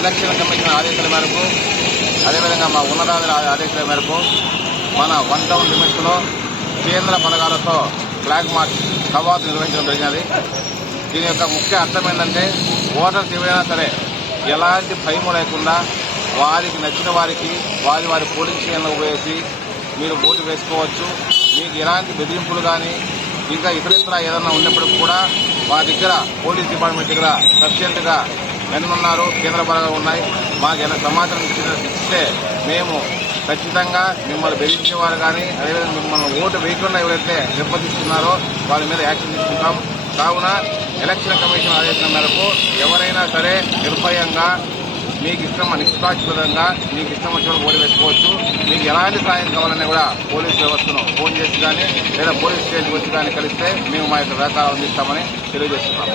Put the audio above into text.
Election commission ఆదేశాల మేరకు అదేవిధంగా మా ఉన్నతాధికారుల ఆదేశాల మేరకు మన 1 టౌన్ లిమిట్స్లో కేంద్ర పథకాలతో ఫ్లాగ్ మార్చ్ కవాతు నిర్వహించడం జరిగినది. దీని యొక్క ముఖ్య అర్థం ఏంటంటే ఓటర్స్ ఎవరైనా సరే ఎలాంటి భయము లేకుండా వారికి నచ్చిన వారికి వారి పోలింగ్ స్టేషన్లో వేసి మీరు ఓటు వేసుకోవచ్చు. మీకు ఎలాంటి బెదిరింపులు కానీ ఇంకా ఇతర ఏదైనా ఉన్నప్పటికీ కూడా మా దగ్గర పోలీస్ డిపార్ట్మెంట్ దగ్గర సఫిషియెంట్గా మెన్ ఉన్నారు, కేంద్ర బలగాలు ఉన్నాయి. మాకు ఏదైనా సమాచారం ఇస్తే మేము ఖచ్చితంగా మిమ్మల్ని బెదిరించేవారు కానీ అదేవిధంగా మిమ్మల్ని ఓటు వేయకుండా ఎవరైతే నిర్బంధిస్తున్నారో వాళ్ళ మీద యాక్షన్ తీసుకుంటాం. కావున ఎలక్షన్ కమిషన్ ఆదేశం మేరకు ఎవరైనా సరే నిర్భయంగా మీకు ఇష్టం నిష్పాక్షితంగా మీకు ఇష్టం వచ్చిన ఓటు వేసుకోవచ్చు. మీకు ఎలాంటి సాయం కావాలన్నా కూడా పోలీస్ వ్యవస్థను ఫోన్ చేసి కానీ లేదా పోలీస్ స్టేషన్కి వచ్చి కానీ కలిస్తే మేము మా యొక్క సహకారం అందిస్తామని తెలియజేస్తున్నాం.